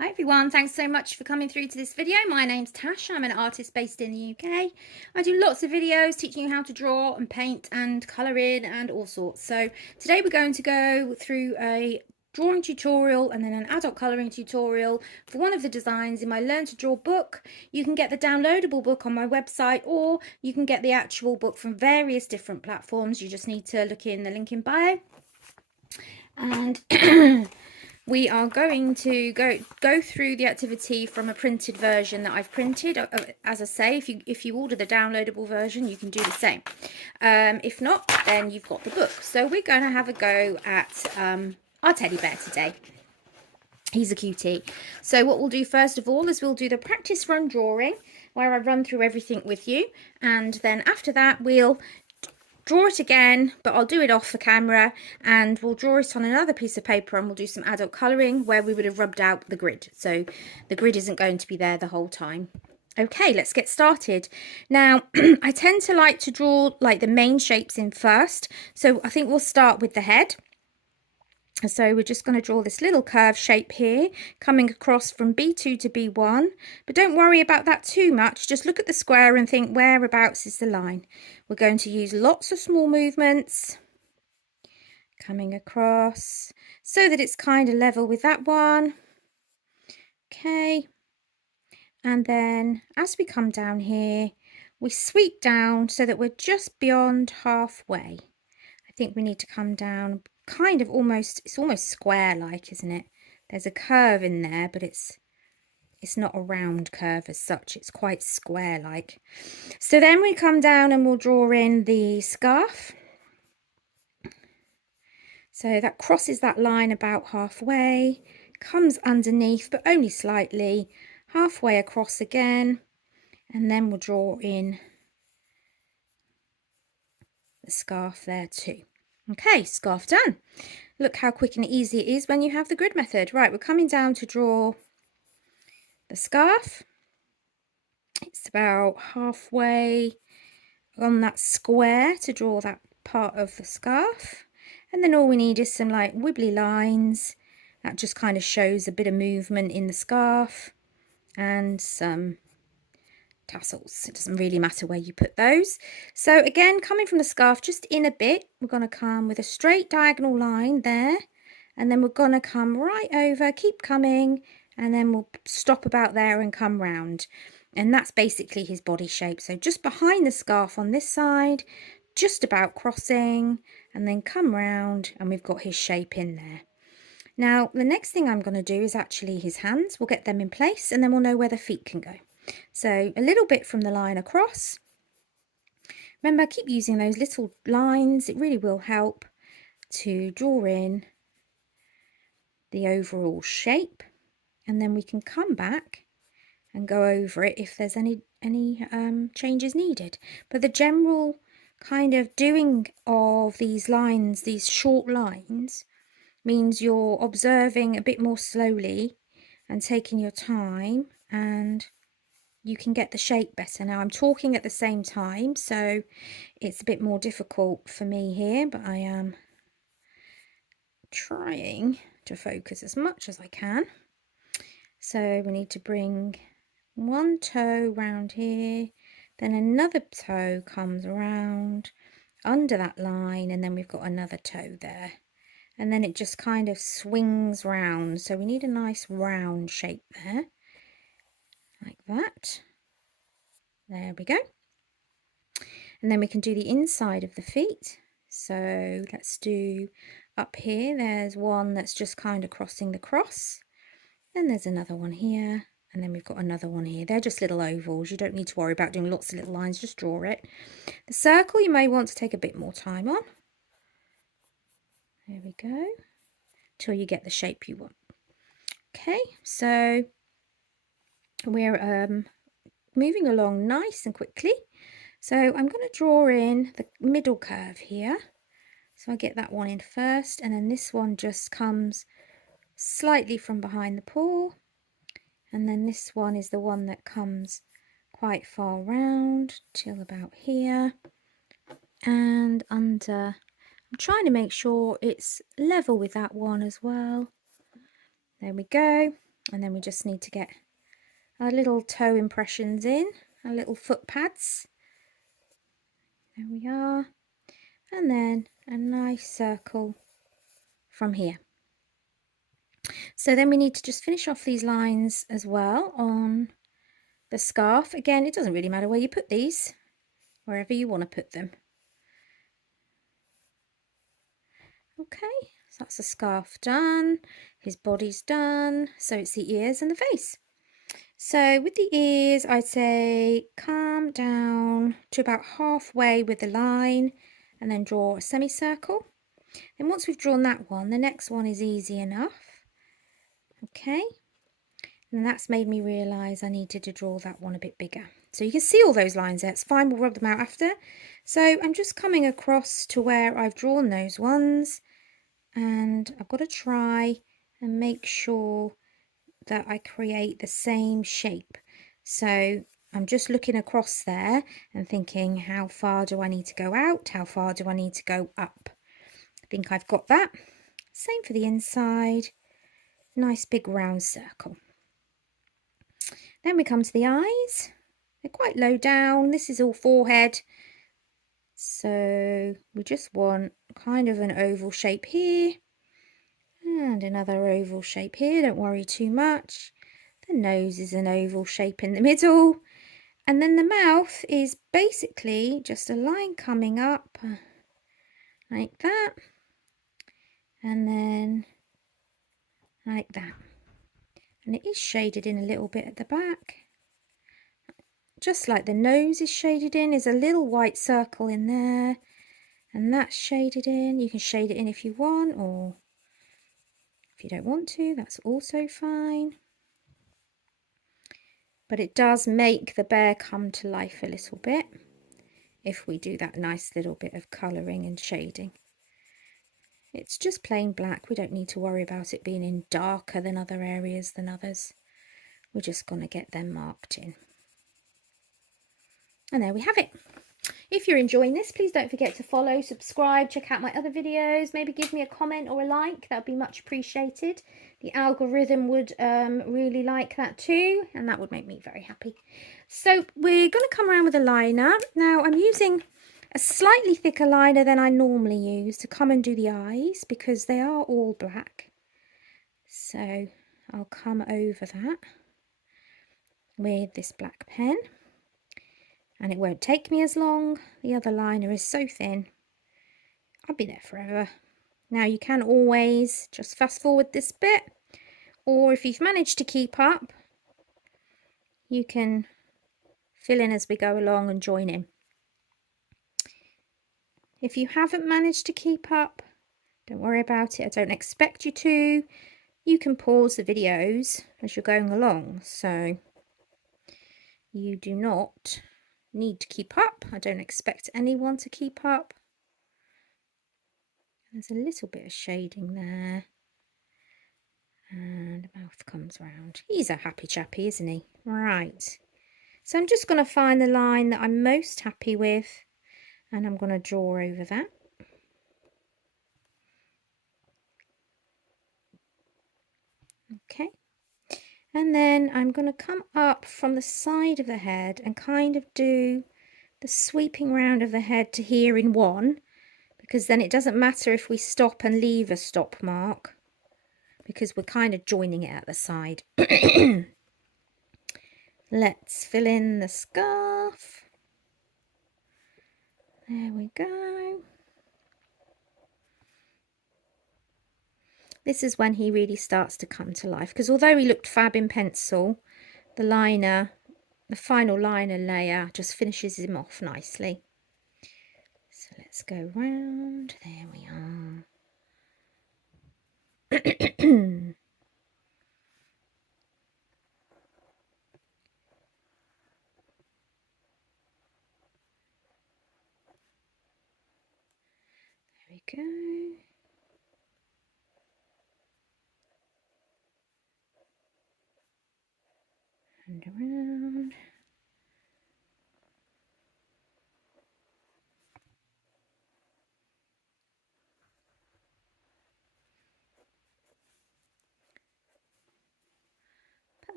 Hi everyone, thanks so much for coming through to this video. My name's Tash, I'm an artist based in the UK. I do lots of videos teaching you how to draw and paint and colour in and all sorts. So today we're going to go through a drawing tutorial and then an adult colouring tutorial for one of the designs in my Learn to Draw book. You can get the downloadable book on my website, or you can get the actual book from various different platforms. You just need to look in the link in bio. And we are going to go through the activity from a printed version that I've printed. As I say, if you order the downloadable version, you can do the same. If not, then you've got the book. So we're going to have a go at our teddy bear today. He's a cutie. So what we'll do first of all is we'll do the practice run drawing, where I run through everything with you, and then after that we'll draw it again, but I'll do it off the camera, and we'll draw it on another piece of paper, and we'll do some adult colouring where we would have rubbed out the grid, so the grid isn't going to be there the whole time. Okay, let's get started. Now I tend to like to draw like the main shapes in first, so I think we'll start with the head. So we're just going to draw this little curve shape here, coming across from B2 to B1, but don't worry about that too much. Just look at the square and think whereabouts is the line. We're going to use lots of small movements coming across so that it's kind of level with that one. Okay, and then as we come down here, we sweep down so that we're just beyond halfway. I think we need to come down kind of it's almost square like, isn't it? There's a curve in there, but it's not a round curve as such, it's quite square like. So then we come down and we'll draw in the scarf. So that crosses that line about halfway, comes underneath but only slightly, halfway across again, and then we'll draw in the scarf there too. Okay, scarf done. Look how quick and easy it is when you have the grid method. Right, we're coming down to draw the scarf. It's about halfway on that square to draw that part of the scarf. And then all we need is some like wibbly lines. That just kind of shows a bit of movement in the scarf, and some tassels. It doesn't really matter where you put those. So again, coming from the scarf just in a bit, we're going to come with a straight diagonal line there, and then we're going to come right over, keep coming, and then we'll stop about there and come round. And that's basically his body shape. So just behind the scarf on this side, just about crossing, and then come round, and we've got his shape in there. Now the next thing I'm going to do is actually his hands. We'll get them in place, and then we'll know where the feet can go. So a little bit from the line across. Remember, keep using those little lines. It really will help to draw in the overall shape, and then we can come back and go over it if there's any changes needed. But the general kind of doing of these lines, these short lines, means you're observing a bit more slowly and taking your time, and you can get the shape better. Now I'm talking at the same time, so it's a bit more difficult for me here, but I am trying to focus as much as I can. So we need to bring one toe round here, then another toe comes around under that line, and then we've got another toe there, and then it just kind of swings round. So we need a nice round shape there, like that. There we go. And then we can do the inside of the feet. So let's do up here, there's one that's just kind of crossing the cross. Then there's another one here, and then we've got another one here. They're just little ovals. You don't need to worry about doing lots of little lines, just draw it. The circle you may want to take a bit more time on. There we go, till you get the shape you want. Okay, so we're moving along nice and quickly. So I'm going to draw in the middle curve here. So I get that one in first, and then this one just comes slightly from behind the paw, and then this one is the one that comes quite far round till about here and under. I'm trying to make sure it's level with that one as well. There we go. And then we just need to get our little toe impressions in, our little foot pads. There we are. And then a nice circle from here. So then we need to just finish off these lines as well on the scarf. Again, it doesn't really matter where you put these, wherever you want to put them. Okay, so that's the scarf done, his body's done, so it's the ears and the face. So with the ears, I'd say come down to about halfway with the line and then draw a semicircle. And once we've drawn that one, the next one is easy enough. Okay, and that's made me realise I needed to draw that one a bit bigger. So you can see all those lines there, it's fine, we'll rub them out after. So I'm just coming across to where I've drawn those ones, and I've got to try and make sure that I create the same shape. So I'm just looking across there and thinking, how far do I need to go out? How far do I need to go up? I think I've got that. Same for the inside. Nice big round circle. Then we come to the eyes. They're quite low down. This is all forehead. So we just want kind of an oval shape here. And another oval shape here, don't worry too much. The nose is an oval shape in the middle. And then the mouth is basically just a line coming up like that. And then like that. And it is shaded in a little bit at the back. Just like the nose is shaded in, is a little white circle in there. And that's shaded in. You can shade it in if you want, or if you don't want to, that's also fine. But it does make the bear come to life a little bit if we do that nice little bit of colouring and shading. It's just plain black. We don't need to worry about it being in darker than other areas than others. We're just going to get them marked in. And there we have it. If you're enjoying this, please don't forget to follow, subscribe, check out my other videos, maybe give me a comment or a like, that would be much appreciated. The algorithm would really like that too, and that would make me very happy. So we're going to come around with a liner. Now I'm using a slightly thicker liner than I normally use to come and do the eyes because they are all black. So I'll come over that with this black pen. And it won't take me as long. The other liner is so thin. I'll be there forever. Now you can always just fast forward this bit, or if you've managed to keep up, you can fill in as we go along and join in. If you haven't managed to keep up, don't worry about it. I don't expect you to. You can pause the videos as you're going along, so you do not need to keep up. I don't expect anyone to keep up. There's a little bit of shading there, and the mouth comes round. He's a happy chappy, isn't he? Right, so I'm just going to find the line that I'm most happy with, and I'm going to draw over that. Okay, and then I'm going to come up from the side of the head and kind of do the sweeping round of the head to here in one, because then it doesn't matter if we stop and leave a stop mark, because we're kind of joining it at the side. Let's fill in the scarf. There we go. This is when he really starts to come to life, because although he looked fab in pencil, the liner, the final liner layer just finishes him off nicely. So let's go round. There we are. There we go. And around.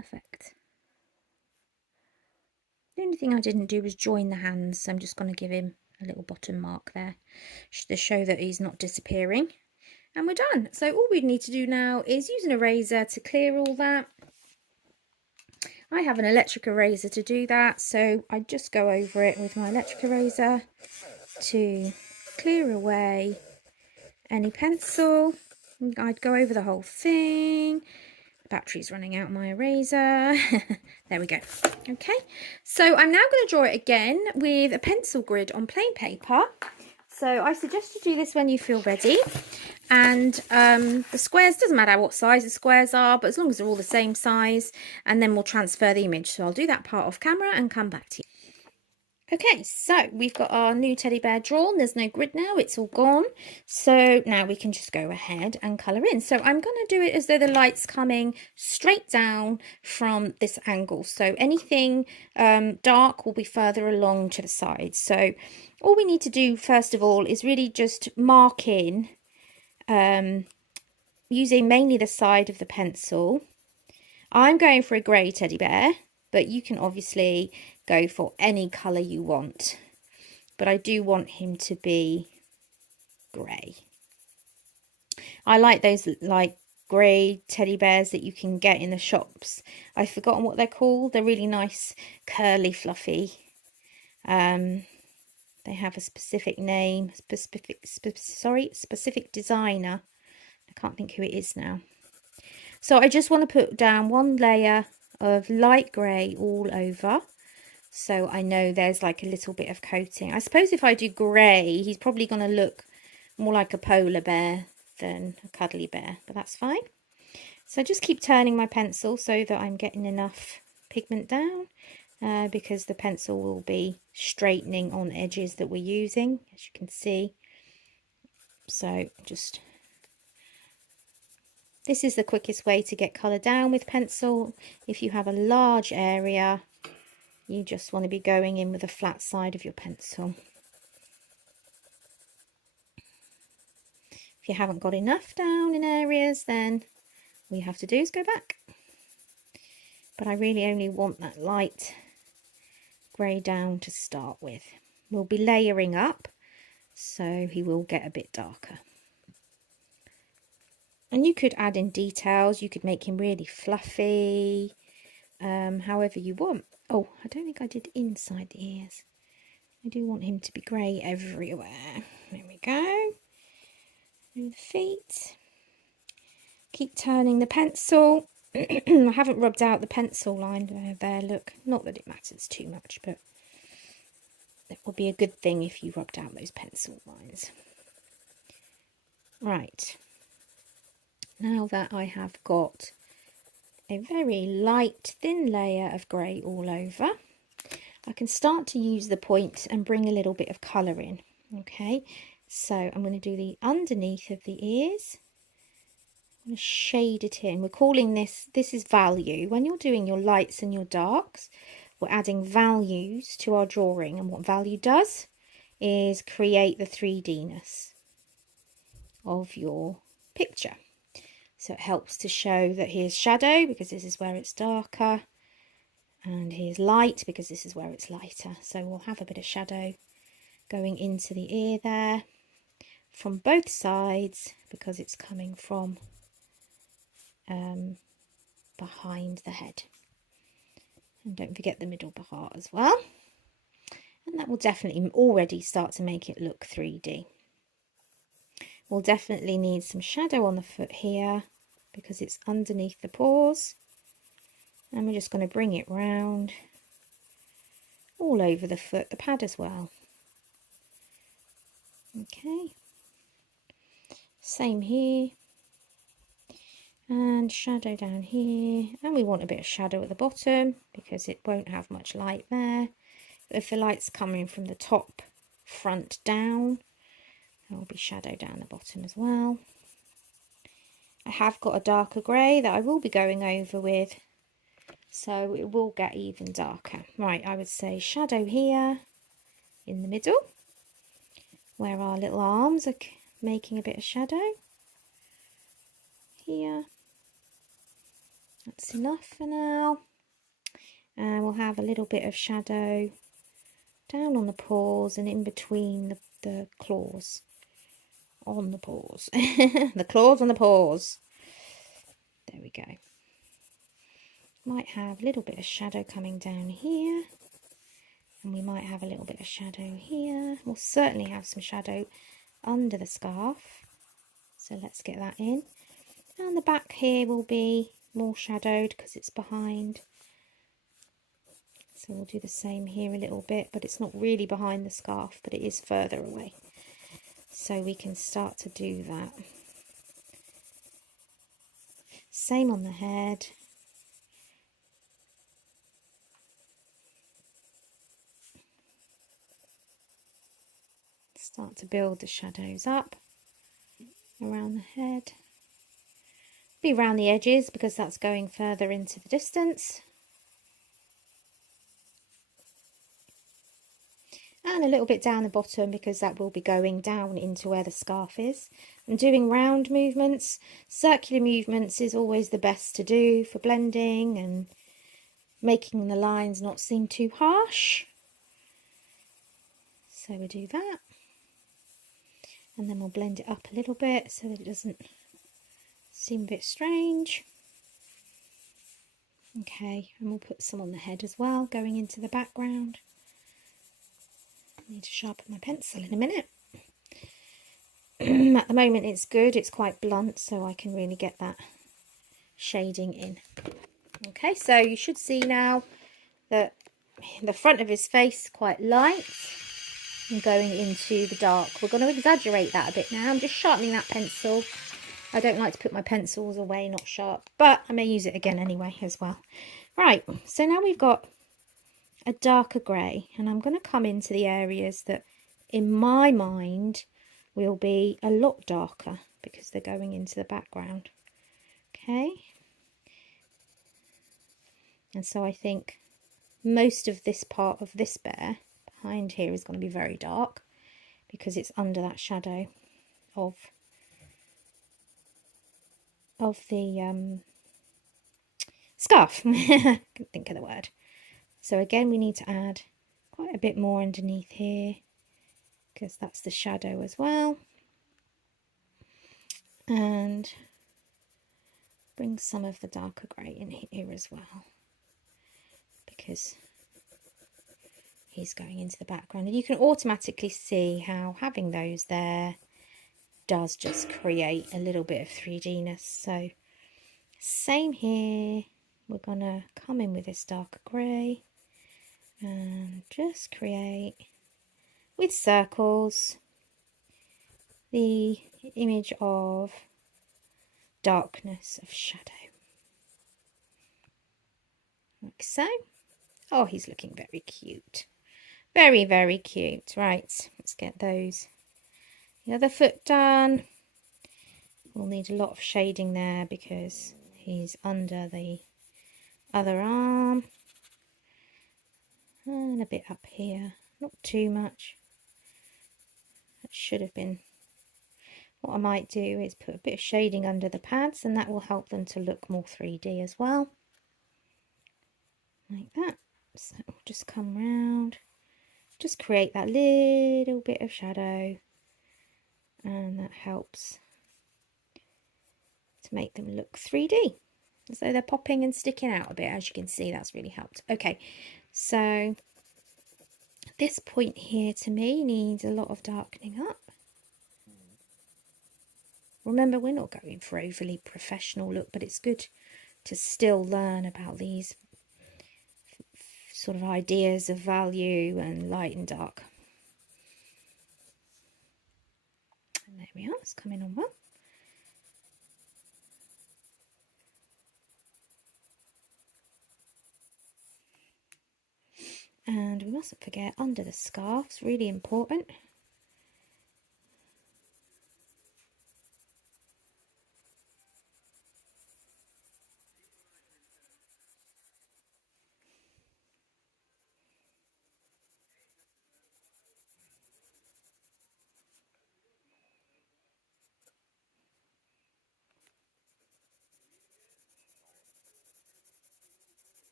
Perfect. The only thing I didn't do was join the hands, so I'm just going to give him a little bottom mark there to show that he's not disappearing. And we're done. So all we need to do now is use an eraser to clear all that. I have an electric eraser to do that, so I just go over it with my electric eraser to clear away any pencil. I'd go over the whole thing. Battery's running out my eraser. There we go. Okay, so I'm now going to draw it again with a pencil grid on plain paper. So I suggest you do this when you feel ready. And the squares, doesn't matter what size the squares are, but as long as they're all the same size, and then we'll transfer the image. So I'll do that part off camera and come back to you. Okay, so we've got our new teddy bear drawn. There's no grid now, it's all gone. So now we can just go ahead and colour in. So I'm going to do it as though the light's coming straight down from this angle. So anything dark will be further along to the side. So all we need to do first of all is really just mark in using mainly the side of the pencil. I'm going for a grey teddy bear, but you can obviously go for any colour you want. But I do want him to be grey. I like those like grey teddy bears that you can get in the shops. I've forgotten what they're called. They're really nice, curly, fluffy. They have a specific name, specific designer. I can't think who it is now. So I just want to put down one layer of light grey all over, so I know there's like a little bit of coating. I suppose if I do grey, he's probably going to look more like a polar bear than a cuddly bear, but that's fine. So I just keep turning my pencil so that I'm getting enough pigment down, because the pencil will be straightening on edges that we're using, as you can see. So just... this is the quickest way to get colour down with pencil. If you have a large area, you just want to be going in with the flat side of your pencil. If you haven't got enough down in areas, then all you have to do is go back. But I really only want that light grey down to start with. We'll be layering up, so he will get a bit darker. And you could add in details. You could make him really fluffy, however you want. Oh, I don't think I did inside the ears. I do want him to be grey everywhere. There we go. Through the feet. Keep turning the pencil. I haven't rubbed out the pencil line there, look. Not that it matters too much, but it would be a good thing if you rubbed out those pencil lines. Right. Now that I have got a very light, thin layer of grey all over, I can start to use the point and bring a little bit of colour in. Okay, so I'm going to do the underneath of the ears. I'm going to shade it in. We're calling this is value. When you're doing your lights and your darks, we're adding values to our drawing, and what value does is create the 3D-ness of your picture. So it helps to show that here's shadow because this is where it's darker, and here's light because this is where it's lighter. So we'll have a bit of shadow going into the ear there from both sides because it's coming from behind the head. And don't forget the middle part as well. And that will definitely already start to make it look 3D. We'll definitely need some shadow on the foot here because it's underneath the paws. And we're just going to bring it round all over the foot, the pad as well. Okay. Same here. And shadow down here. And we want a bit of shadow at the bottom because it won't have much light there. But if the light's coming from the top, front down, there will be shadow down the bottom as well. I have got a darker grey that I will be going over with, so it will get even darker. Right, I would say shadow here in the middle, where our little arms are making a bit of shadow. Here That's enough for now. And we'll have a little bit of shadow down on the paws and in between the claws. On the paws. The claws on the paws. There we go. Might have a little bit of shadow coming down here. And we might have a little bit of shadow here. We'll certainly have some shadow under the scarf. So let's get that in. And the back here will be more shadowed because it's behind. So we'll do the same here a little bit, but it's not really behind the scarf, but it is further away. So we can start to do that. Same on the head. Start to build the shadows up around the head. Be around the edges because that's going further into the distance. And a little bit down the bottom because that will be going down into where the scarf is. I'm doing round movements. Circular movements is always the best to do for blending and making the lines not seem too harsh. So we do that. And then we'll blend it up a little bit so that it doesn't seem a bit strange. Okay, and we'll put some on the head as well, going into the background. I need to sharpen my pencil in a minute. At the moment it's good, it's quite blunt, so I can really get that shading in. Okay, so you should see now that the front of his face is quite light and going into the dark. We're going to exaggerate that a bit now. I'm just sharpening that pencil. I don't like to put my pencils away not sharp, but I may use it again anyway as well. Right, so now we've got a darker grey, and I'm going to come into the areas that in my mind will be a lot darker because they're going into the background. Okay, and so I think most of this part of this bear behind here is going to be very dark because it's under that shadow of the scarf. I couldn't think of the word. So again, we need to add quite a bit more underneath here because that's the shadow as well. And bring some of the darker grey in here as well because he's going into the background. And you can automatically see how having those there does just create a little bit of 3D-ness. So same here. We're going to come in with this darker grey and just create with circles the image of darkness, of shadow, like so. Oh, he's looking very cute, very, very cute. Right, let's get those, the other foot done. We'll need a lot of shading there because he's under the other arm. And a bit up here, not too much. That should have been. What I might do is put a bit of shading under the pads, and that will help them to look more 3D as well. Like that. So we'll just come round, just create that little bit of shadow, and that helps to make them look 3D. As though they're popping and sticking out a bit. As you can see, that's really helped. Okay, so this point here to me needs a lot of darkening up. Remember, we're not going for overly professional look, but it's good to still learn about these sort of ideas of value and light and dark. And there we are, it's coming on well. And we mustn't forget under the scarf, it's really important.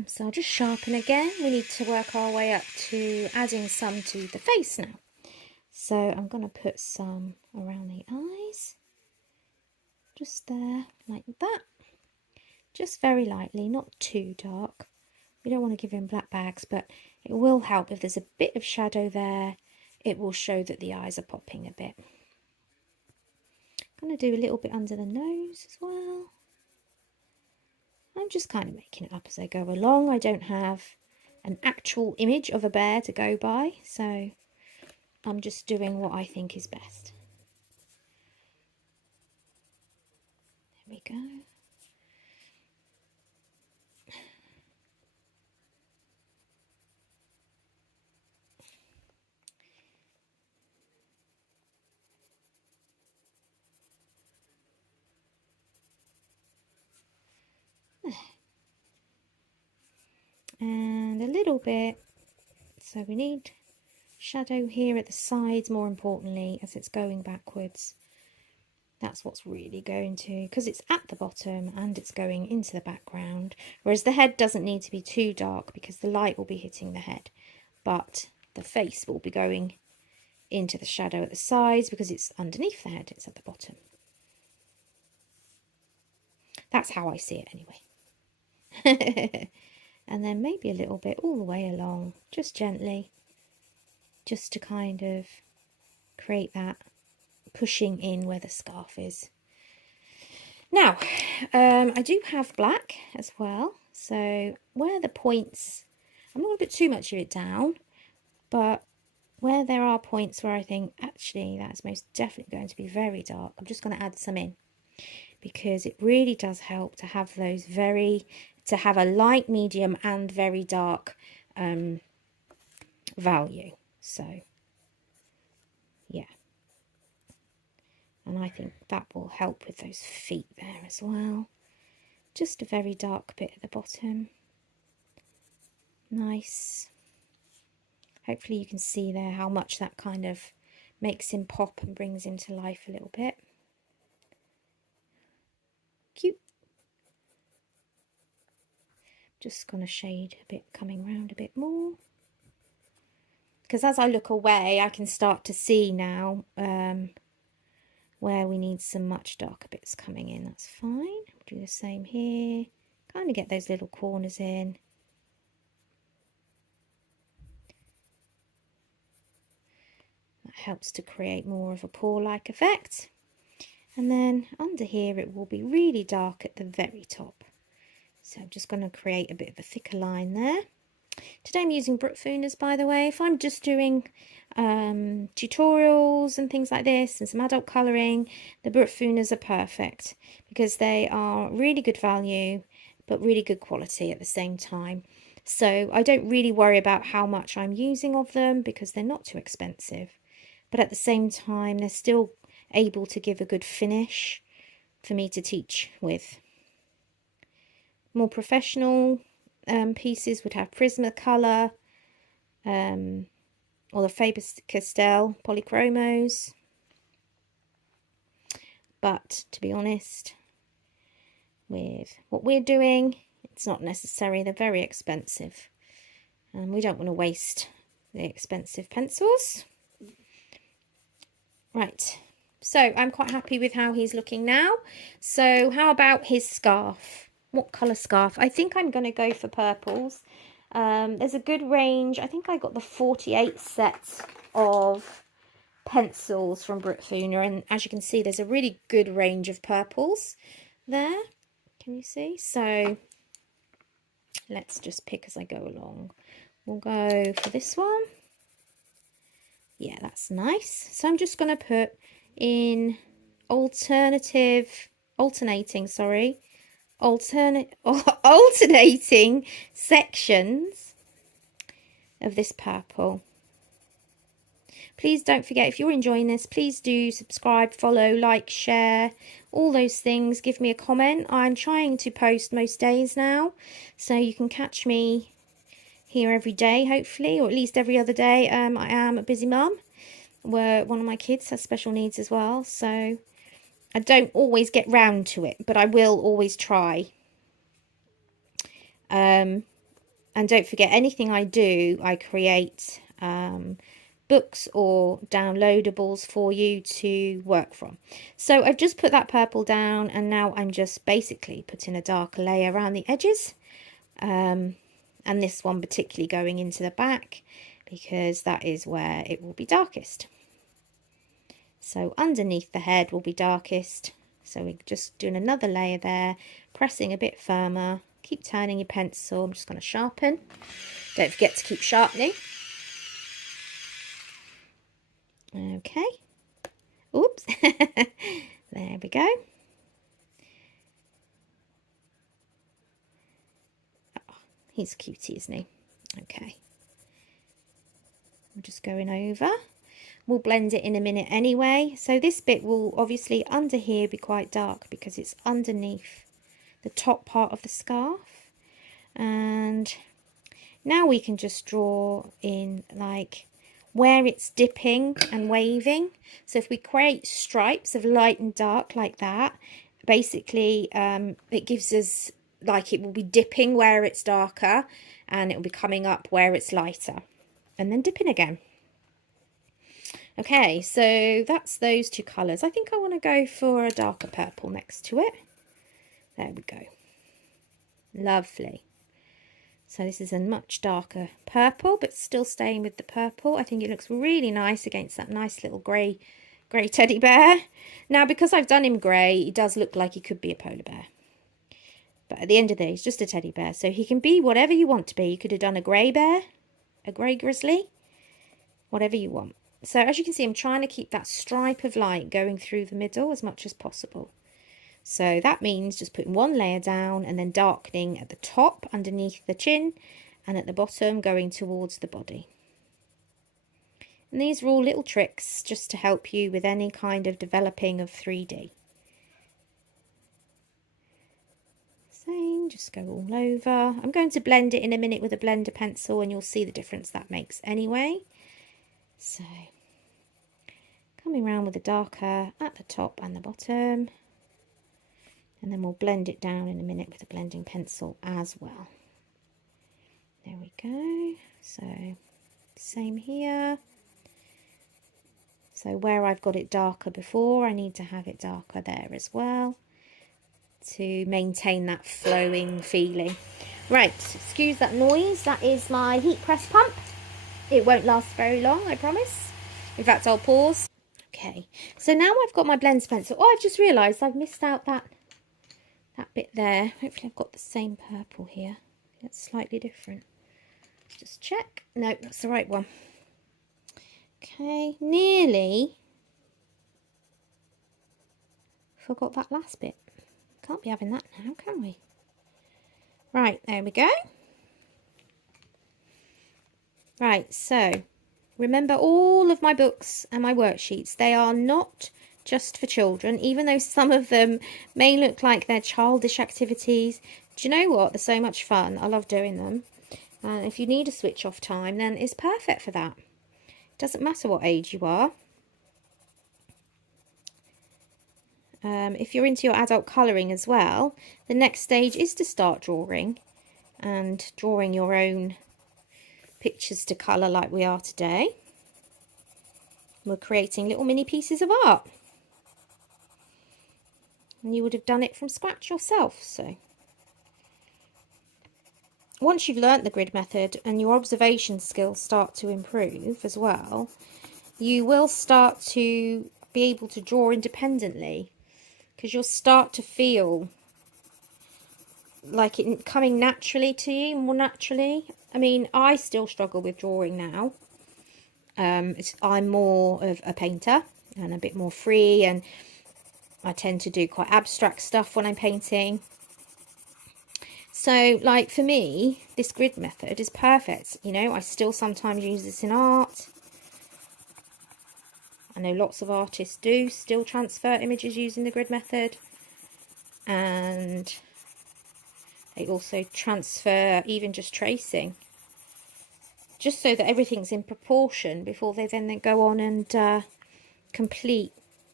So I'll just sharpen again. We need to work our way up to adding some to the face now. So I'm going to put some around the eyes, just there, like that. Just very lightly, not too dark. We don't want to give him black bags, but it will help if there's a bit of shadow there. It will show that the eyes are popping a bit. I'm going to do a little bit under the nose as well. I'm just kind of making it up as I go along. I don't have an actual image of a bear to go by, so I'm just doing what I think is best. There we go. And a little bit, so we need shadow here at the sides more importantly as it's going backwards. That's what's really going to, because it's at the bottom and it's going into the background, whereas the head doesn't need to be too dark because the light will be hitting the head, but the face will be going into the shadow at the sides because it's underneath the head, it's at the bottom. That's how I see it anyway. And then maybe a little bit all the way along, just gently, just to kind of create that pushing in where the scarf is. Now, I do have black as well, so where the points, I'm not going to put too much of it down, but where there are points where I think actually that's most definitely going to be very dark, I'm just going to add some in, because it really does help to have those to have a light, medium and very dark value. So yeah, and I think that will help with those feet there as well. Just a very dark bit at the bottom. Nice. Hopefully you can see there how much that kind of makes him pop and brings him to life a little bit. Cute. Just going to shade a bit, coming round a bit more. Because as I look away, I can start to see now where we need some much darker bits coming in. That's fine. Do the same here. Kind of get those little corners in. That helps to create more of a paw-like effect. And then under here it will be really dark at the very top. So I'm just going to create a bit of a thicker line there. Today I'm using Brookfuners, by the way. If I'm just doing tutorials and things like this and some adult colouring, the Brookfuners are perfect because they are really good value but really good quality at the same time. So I don't really worry about how much I'm using of them because they're not too expensive, but at the same time they're still able to give a good finish for me to teach with. More professional pieces would have Prismacolor or the Faber-Castell polychromos, but to be honest, with what we're doing, it's not necessary. They're very expensive and we don't want to waste the expensive pencils. Right, so I'm quite happy with how he's looking now. So how about his scarf? What colour scarf? I think I'm going to go for purples. There's a good range. I think I got the 48 sets of pencils from Brookfuner, and as you can see there's a really good range of purples there. Can you see? So let's just pick as I go along. We'll go for this one. Yeah, that's nice. So I'm just going to put in alternating sections of this purple. Please don't forget, if you're enjoying this, please do subscribe, follow, like, share, all those things. Give me a comment. I'm trying to post most days now, so you can catch me here every day, hopefully, or at least every other day. I am a busy mum, where one of my kids has special needs as well, so I don't always get round to it, but I will always try. And don't forget, anything I do, I create books or downloadables for you to work from. So I've just put that purple down, and now I'm just basically putting a darker layer around the edges, and this one particularly going into the back because that is where it will be darkest. So underneath the head will be darkest. So we're just doing another layer there, pressing a bit firmer. Keep turning your pencil. I'm just going to sharpen. Don't forget to keep sharpening. Okay. Oops. There we go. Oh, he's a cutie, isn't he? Okay. I'm just going over. We'll blend it in a minute anyway. So this bit will obviously under here be quite dark because it's underneath the top part of the scarf. And now we can just draw in like where it's dipping and waving. So if we create stripes of light and dark like that, basically it gives us like it will be dipping where it's darker and it will be coming up where it's lighter and then dipping again. Okay, so that's those two colours. I think I want to go for a darker purple next to it. There we go. Lovely. So this is a much darker purple, but still staying with the purple. I think it looks really nice against that nice little grey teddy bear. Now, because I've done him grey, he does look like he could be a polar bear. But at the end of the day, he's just a teddy bear. So he can be whatever you want to be. You could have done a grey bear, a grey grizzly, whatever you want. So as you can see, I'm trying to keep that stripe of light going through the middle as much as possible. So that means just putting one layer down and then darkening at the top underneath the chin and at the bottom going towards the body. And these are all little tricks just to help you with any kind of developing of 3D. Same, just go all over. I'm going to blend it in a minute with a blender pencil and you'll see the difference that makes anyway. So coming around with the darker at the top and the bottom. And then we'll blend it down in a minute with a blending pencil as well. There we go. So same here. So where I've got it darker before, I need to have it darker there as well to maintain that flowing feeling. Right, excuse that noise. That is my heat press pump. It won't last very long, I promise. In fact, I'll pause. Okay, so now I've got my blend pencil. Oh, I've just realised I've missed out that bit there. Hopefully I've got the same purple here. It's slightly different. Just check. No, that's the right one. Okay, nearly forgot that last bit. Can't be having that now, can we? Right, there we go. Right, so remember all of my books and my worksheets, they are not just for children, even though some of them may look like they're childish activities. Do you know what? They're so much fun. I love doing them. And if you need a switch off time, then it's perfect for that. It doesn't matter what age you are. If you're into your adult colouring as well, the next stage is to start drawing and drawing your own pictures to colour like we are today. We're creating little mini pieces of art. And you would have done it from scratch yourself. So once you've learnt the grid method and your observation skills start to improve as well, you will start to be able to draw independently because you'll start to feel like it coming naturally to you, more naturally. I mean, I still struggle with drawing now. I'm more of a painter and a bit more free, and I tend to do quite abstract stuff when I'm painting. So, like for me, this grid method is perfect. You know, I still sometimes use this in art. I know lots of artists do still transfer images using the grid method. And they also transfer even just tracing. Just so that everything's in proportion before they then go on and complete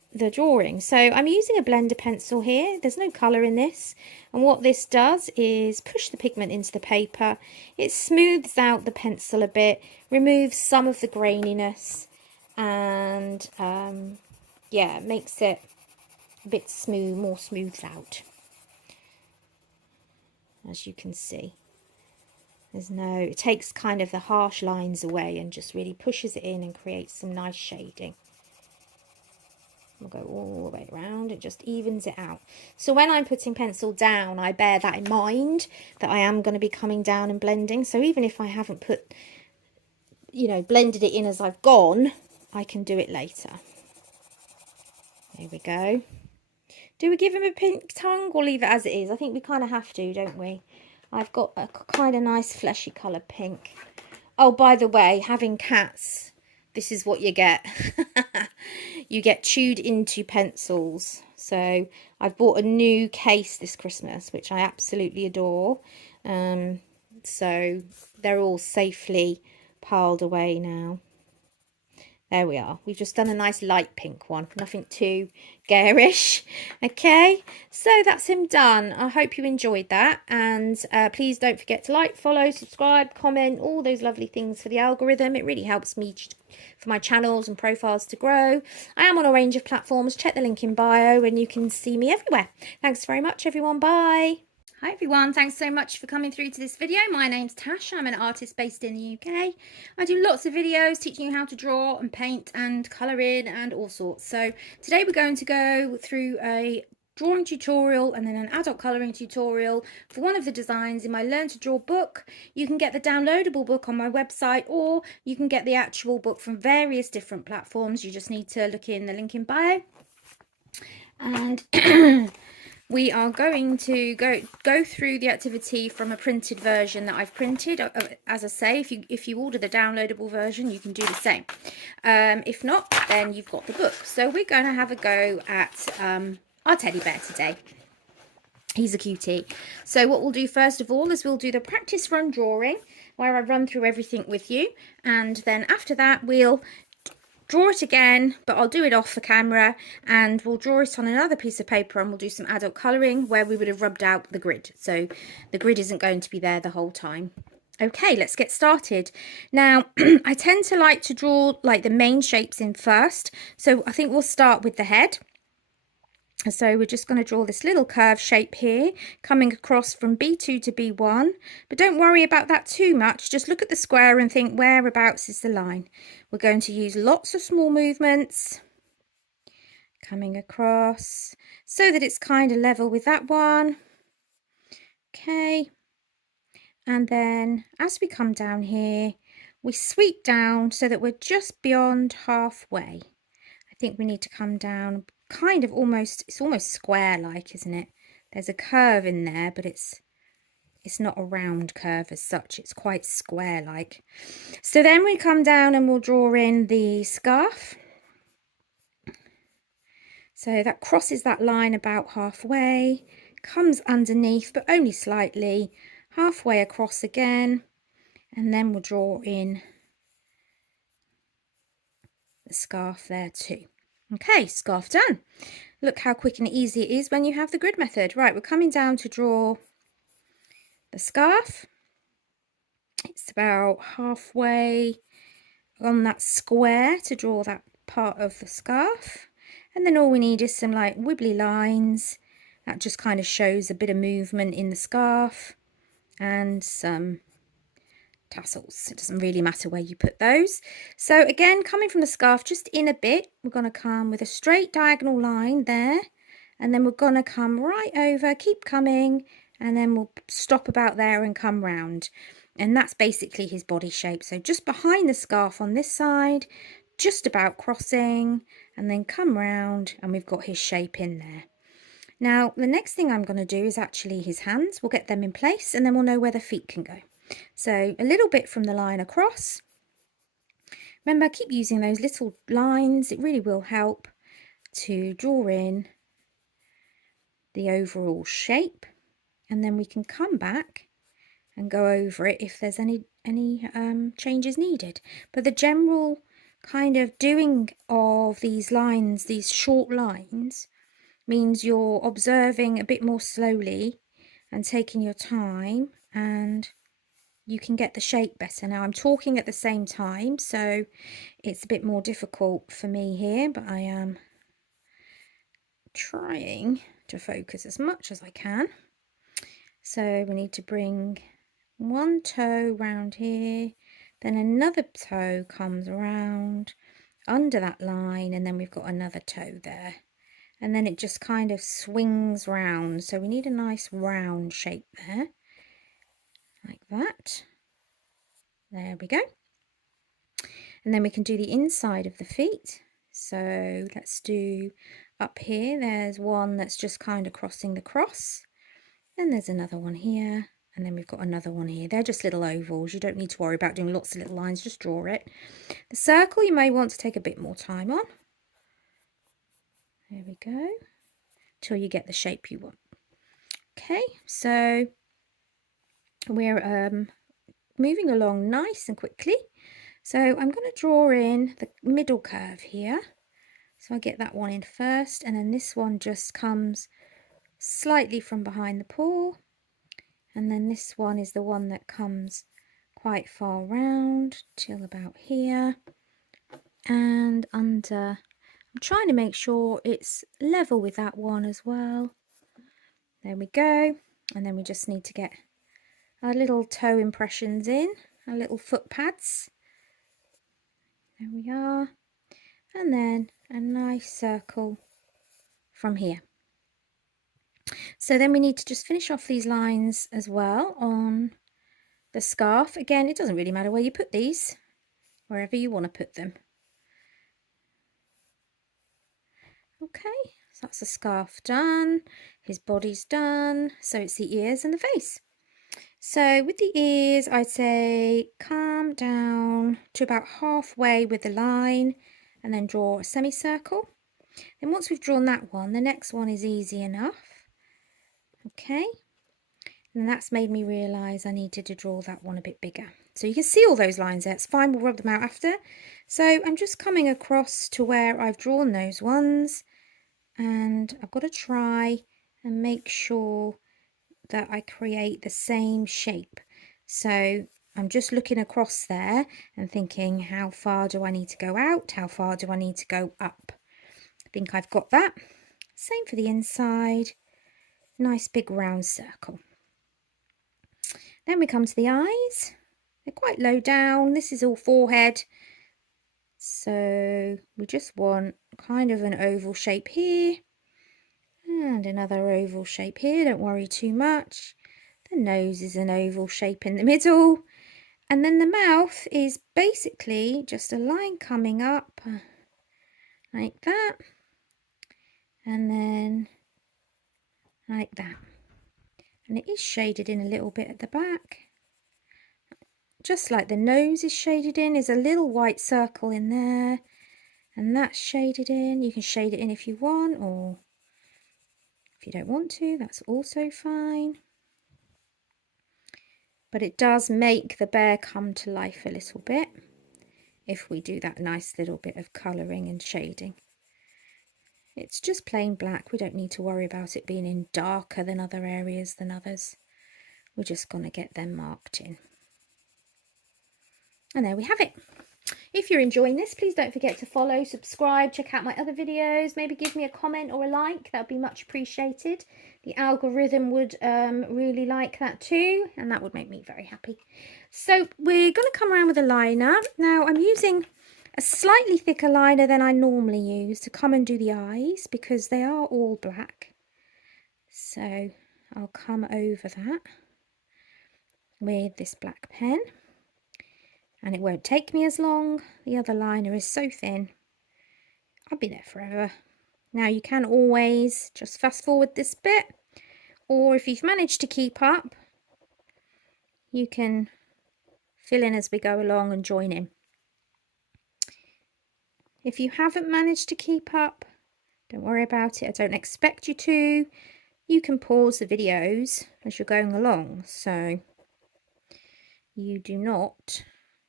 the drawing. So I'm using a blender pencil here. There's no colour in this, and what this does is push the pigment into the paper. It smooths out the pencil a bit, removes some of the graininess, and yeah, makes it a bit smooth, more smoothed out, as you can see. It takes kind of the harsh lines away and just really pushes it in and creates some nice shading. We'll go all the way around. It just evens it out. So when I'm putting pencil down, I bear that in mind, that I am going to be coming down and blending. So even if I haven't put, blended it in as I've gone, I can do it later. There we go. Do we give him a pink tongue or leave it as it is? I think we kind of have to, don't we? I've got a kind of nice fleshy colour pink. Oh, by the way, having cats, this is what you get. You get chewed into pencils. So I've bought a new case this Christmas, which I absolutely adore. So they're all safely piled away now. There we are. We've just done a nice light pink one. Nothing too garish. Okay, so that's him done. I hope you enjoyed that. And please don't forget to like, follow, subscribe, comment, all those lovely things for the algorithm. It really helps me for my channels and profiles to grow. I am on a range of platforms. Check the link in bio and you can see me everywhere. Thanks very much, everyone. Bye. Hi everyone, thanks so much for coming through to this video. My name's Tash, I'm an artist based in the UK. I do lots of videos teaching you how to draw and paint and colour in and all sorts. So today we're going to go through a drawing tutorial and then an adult colouring tutorial for one of the designs in my Learn to Draw book. You can get the downloadable book on my website, or you can get the actual book from various different platforms. You just need to look in the link in bio. And we are going to go through the activity from a printed version that I've printed. As I say, if you order the downloadable version, you can do the same. If not, then you've got the book. So we're going to have a go at our teddy bear today. He's a cutie. So what we'll do first of all is we'll do the practice run drawing, where I run through everything with you, and then after that we'll draw it again, but I'll do it off the camera, and we'll draw it on another piece of paper and we'll do some adult colouring where we would have rubbed out the grid. So the grid isn't going to be there the whole time. Okay, let's get started. Now, I tend to like to draw like the main shapes in first. So I think we'll start with the head. So we're just going to draw this little curve shape here, coming across from B2 to B1. But don't worry about that too much. Just look at the square and think, whereabouts is the line? We're going to use lots of small movements coming across so that it's kind of level with that one. Okay. And then as we come down here, we sweep down so that we're just beyond halfway. I think we need to come down kind of it's almost square like, isn't it? There's a curve in there, but it's not a round curve as such. It's quite square like. So then we come down and we'll draw in the scarf. So that crosses that line about halfway, comes underneath but only slightly, halfway across again, and then we'll draw in the scarf there too. Okay, scarf done. Look how quick and easy it is when you have the grid method. Right, we're coming down to draw the scarf. It's about halfway on that square to draw that part of the scarf. And then all we need is some like wibbly lines. That just kind of shows a bit of movement in the scarf, and some tassels. It doesn't really matter where you put those. So again, coming from the scarf just in a bit, we're going to come with a straight diagonal line there, and then we're going to come right over, keep coming, and then we'll stop about there and come round. And that's basically his body shape. So just behind the scarf on this side, just about crossing, and then come round, and we've got his shape in there. Now the next thing I'm going to do is actually his hands. We'll get them in place and then we'll know where the feet can go. So a little bit from the line across. Remember, keep using those little lines. It really will help to draw in the overall shape, and then we can come back and go over it if there's any changes needed. But the general kind of doing of these lines, these short lines, means you're observing a bit more slowly and taking your time, and you can get the shape better. Now I'm talking at the same time, so it's a bit more difficult for me here, but I am trying to focus as much as I can. So we need to bring one toe round here, then another toe comes around under that line, and then we've got another toe there, and then it just kind of swings round. So we need a nice round shape there, like that. There we go. And then we can do the inside of the feet. So let's do up here, there's one that's just kind of crossing the cross, then there's another one here, and then we've got another one here. They're just little ovals. You don't need to worry about doing lots of little lines, just draw it. The circle you may want to take a bit more time on. There we go, till you get the shape you want. Okay, so we're moving along nice and quickly. So I'm going to draw in the middle curve here. So I get that one in first, and then this one just comes slightly from behind the paw, and then this one is the one that comes quite far round till about here and under. I'm trying to make sure it's level with that one as well. There we go. And then we just need to get our little toe impressions in, our little foot pads. There we are. And then a nice circle from here. So then we need to just finish off these lines as well on the scarf. Again, it doesn't really matter where you put these, wherever you want to put them. Okay, so that's the scarf done, his body's done, so it's the ears and the face. So with the ears, I'd say come down to about halfway with the line and then draw a semicircle. Then once we've drawn that one, the next one is easy enough. Okay, and that's made me realise I needed to draw that one a bit bigger. So you can see all those lines there, it's fine, we'll rub them out after. So I'm just coming across to where I've drawn those ones, and I've got to try and make sure that I create the same shape. So I'm just looking across there and thinking, how far do I need to go out? How far do I need to go up? I think I've got that. Same for the inside. Nice big round circle. Then we come to the eyes. They're quite low down. This is all forehead. So we just want kind of an oval shape here. And another oval shape here, don't worry too much. The nose is an oval shape in the middle. And then the mouth is basically just a line coming up like that. And then like that. And it is shaded in a little bit at the back. Just like the nose is shaded in, is a little white circle in there. And that's shaded in. You can shade it in if you want, or if you don't want to, that's also fine. But it does make the bear come to life a little bit if we do that nice little bit of colouring and shading. It's just plain black. We don't need to worry about it being in darker than other areas than others. We're just going to get them marked in. And there we have it. If you're enjoying this, please don't forget to follow, subscribe, check out my other videos, maybe give me a comment or a like. That would be much appreciated. The algorithm would really like that too, and that would make me very happy. So we're going to come around with a liner. Now I'm using a slightly thicker liner than I normally use to come and do the eyes because they are all black. So I'll come over that with this black pen. And it won't take me as long. The other liner is so thin. I'll be there forever. Now you can always just fast forward this bit, or if you've managed to keep up, you can fill in as we go along and join in. If you haven't managed to keep up, don't worry about it. I don't expect you to. You can pause the videos as you're going along, so you do not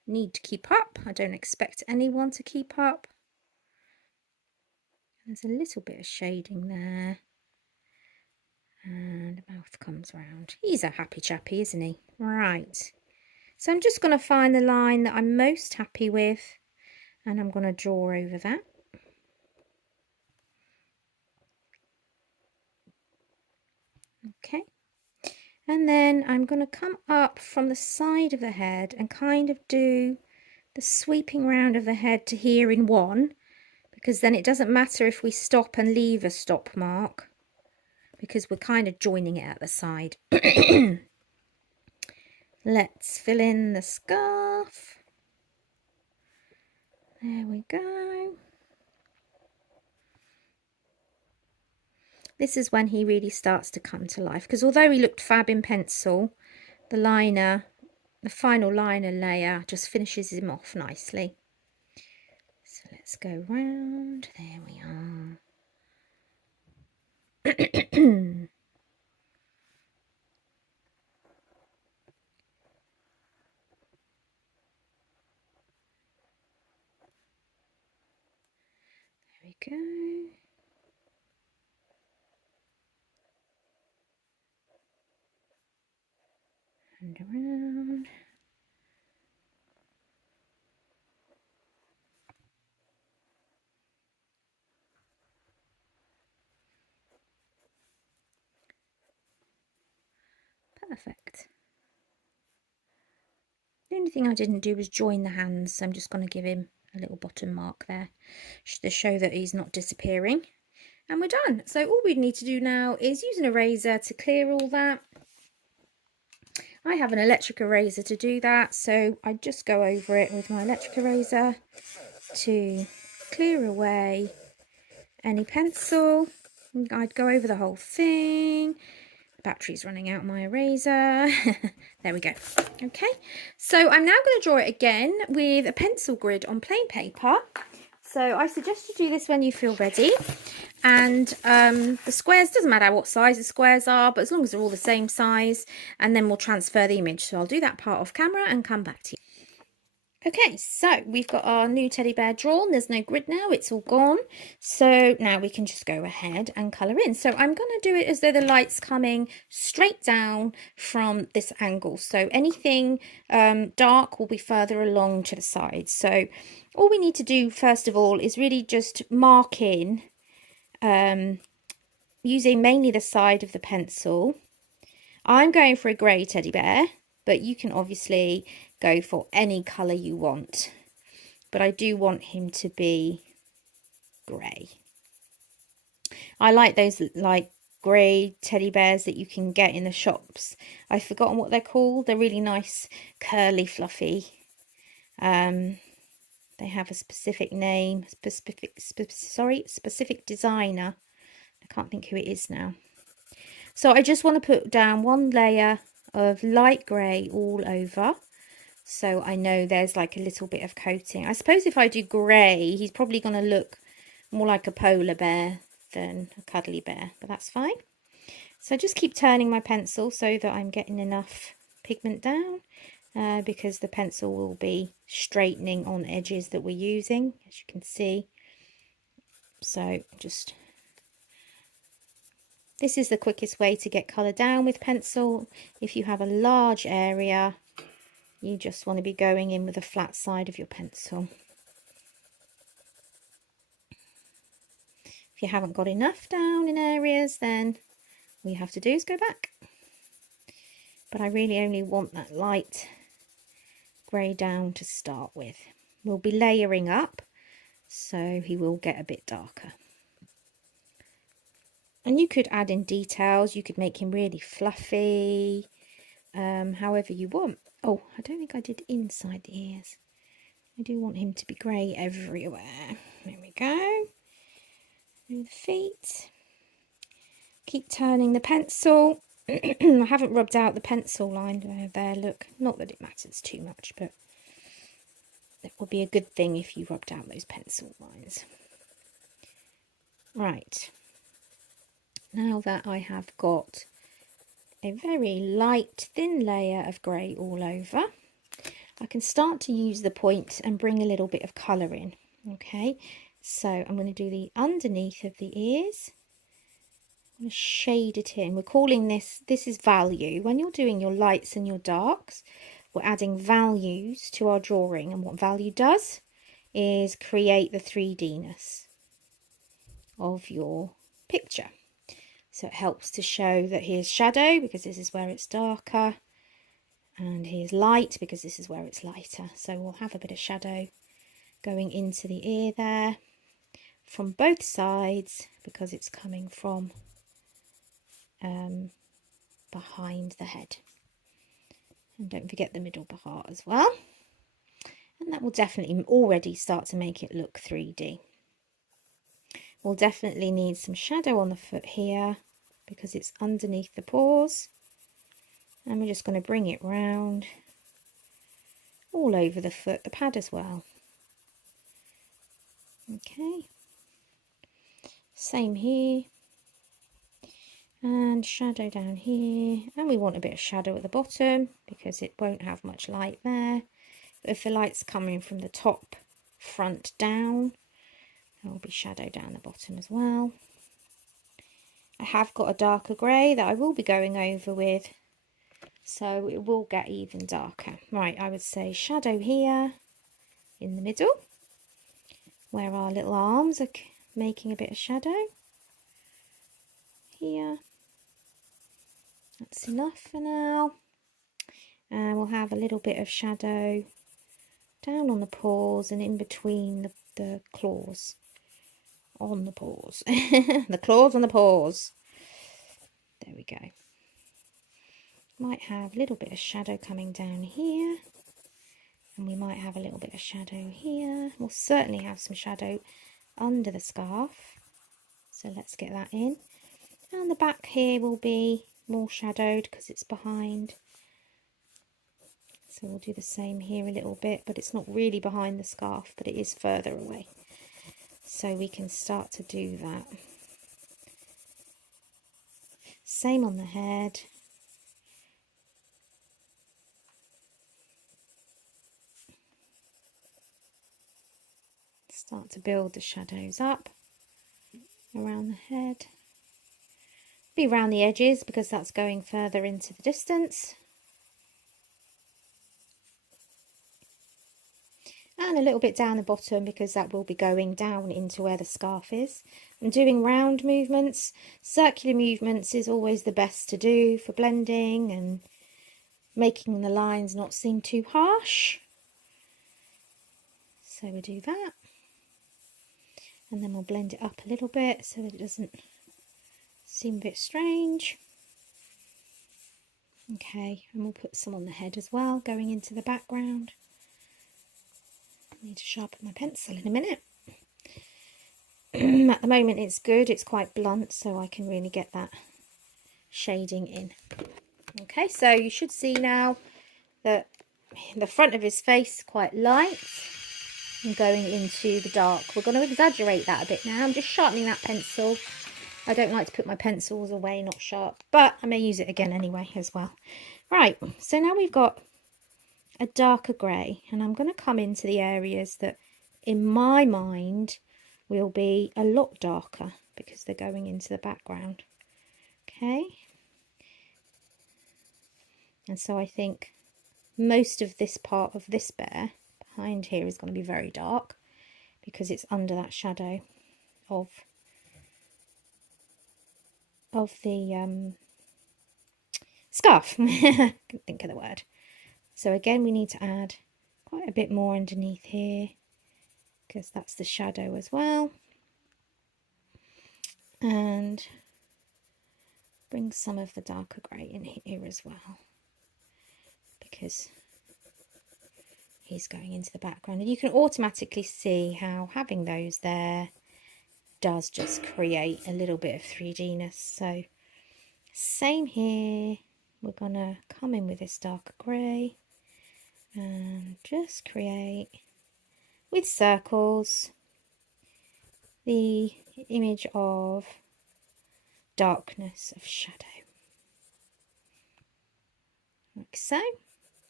need to keep up. I don't expect anyone to keep up. There's a little bit of shading there. And the mouth comes round. He's a happy chappy, isn't he? Right. So I'm just going to find the line that I'm most happy with, and I'm going to draw over that. Okay. And then I'm going to come up from the side of the head and kind of do the sweeping round of the head to here in one, because then it doesn't matter if we stop and leave a stop mark, because we're kind of joining it at the side. Let's fill in the scarf. There we go. This is when he really starts to come to life, because although he looked fab in pencil, the liner, the final liner layer just finishes him off nicely. So let's go round. There we are. There we go. And around. Perfect. The only thing I didn't do was join the hands, so I'm just going to give him a little bottom mark there to show that he's not disappearing. And we're done. So all we need to do now is use an eraser to clear all that. I have an electric eraser to do that, so I just go over it with my electric eraser to clear away any pencil. I'd go over the whole thing. Battery's running out of my eraser. There we go. Okay, so I'm now going to draw it again with a pencil grid on plain paper. So I suggest you do this when you feel ready. And the squares, doesn't matter what size the squares are, but as long as they're all the same size, and then we'll transfer the image. So I'll do that part off camera and come back to you. Okay, so we've got our new teddy bear drawn. There's no grid now, it's all gone. So now we can just go ahead and colour in. So I'm going to do it as though the light's coming straight down from this angle. So anything dark will be further along to the side. So all we need to do first of all is really just mark in using mainly the side of the pencil. I'm going for a grey teddy bear, but you can obviously go for any colour you want, but I do want him to be grey. I like those like grey teddy bears that you can get in the shops. I've forgotten what they're called. They're really nice, curly, fluffy. They have a specific name, specific designer. I can't think who it is now. So I just want to put down one layer of light grey all over, so I know there's like a little bit of coating. I suppose if I do grey, he's probably going to look more like a polar bear than a cuddly bear, but that's fine. So just keep turning my pencil so that I'm getting enough pigment down, because the pencil will be straightening on edges that we're using, as you can see. So just, this is the quickest way to get colour down with pencil. If you have a large area, you just want to be going in with the flat side of your pencil. If you haven't got enough down in areas, then all you have to do is go back. But I really only want that light grey down to start with. We'll be layering up, so he will get a bit darker. And you could add in details. You could make him really fluffy, however you want. Oh, I don't think I did inside the ears. I do want him to be grey everywhere. There we go. And the feet. Keep turning the pencil. I haven't rubbed out the pencil line there, look. Not that it matters too much, but it would be a good thing if you rubbed out those pencil lines. Right. Now that I have got a very light, thin layer of grey all over, I can start to use the point and bring a little bit of colour in. Okay, so I'm going to do the underneath of the ears. I'm going to shade it in. We're calling this is value. When you're doing your lights and your darks, we're adding values to our drawing, and what value does is create the 3D-ness of your picture. So it helps to show that here's shadow because this is where it's darker, and here's light because this is where it's lighter. So we'll have a bit of shadow going into the ear there from both sides because it's coming from behind the head. And don't forget the middle part as well. And that will definitely already start to make it look 3D. We'll definitely need some shadow on the foot here because it's underneath the paws. And we're just going to bring it round all over the foot, the pad as well. Okay. Same here. And shadow down here. And we want a bit of shadow at the bottom because it won't have much light there. But if the light's coming from the top, front down, there will be shadow down the bottom as well. I have got a darker grey that I will be going over with, so it will get even darker. Right, I would say shadow here in the middle, where our little arms are making a bit of shadow. Here. That's enough for now. And we'll have a little bit of shadow down on the paws and in between the claws. On the paws. The claws on the paws. There we go. Might have a little bit of shadow coming down here. And we might have a little bit of shadow here. We'll certainly have some shadow under the scarf. So let's get that in. And the back here will be more shadowed because it's behind. So we'll do the same here a little bit, but it's not really behind the scarf, but it is further away. So we can start to do that. Same on the head. Start to build the shadows up around the head. Be around the edges because that's going further into the distance. And a little bit down the bottom because that will be going down into where the scarf is. I'm doing round movements. Circular movements is always the best to do for blending and making the lines not seem too harsh. So we'll do that. And then we'll blend it up a little bit so that it doesn't seem a bit strange. Okay, and we'll put some on the head as well, going into the background. I need to sharpen my pencil in a minute. At the moment it's good, it's quite blunt, so I can really get that shading in. Okay, so you should see now that the front of his face is quite light and going into the dark. We're going to exaggerate that a bit now. I'm just sharpening that pencil. I don't like to put my pencils away not sharp, but I may use it again anyway as well. Right, so now we've got a darker grey, and I'm going to come into the areas that in my mind will be a lot darker because they're going into the background. Okay, and so I think most of this part of this bear behind here is going to be very dark because it's under that shadow of the scarf. Couldn't think of the word. So again, we need to add quite a bit more underneath here because that's the shadow as well. And bring some of the darker grey in here as well because he's going into the background. And you can automatically see how having those there does just create a little bit of 3D-ness. So same here. We're going to come in with this darker grey and just create with circles the image of darkness, of shadow, like so.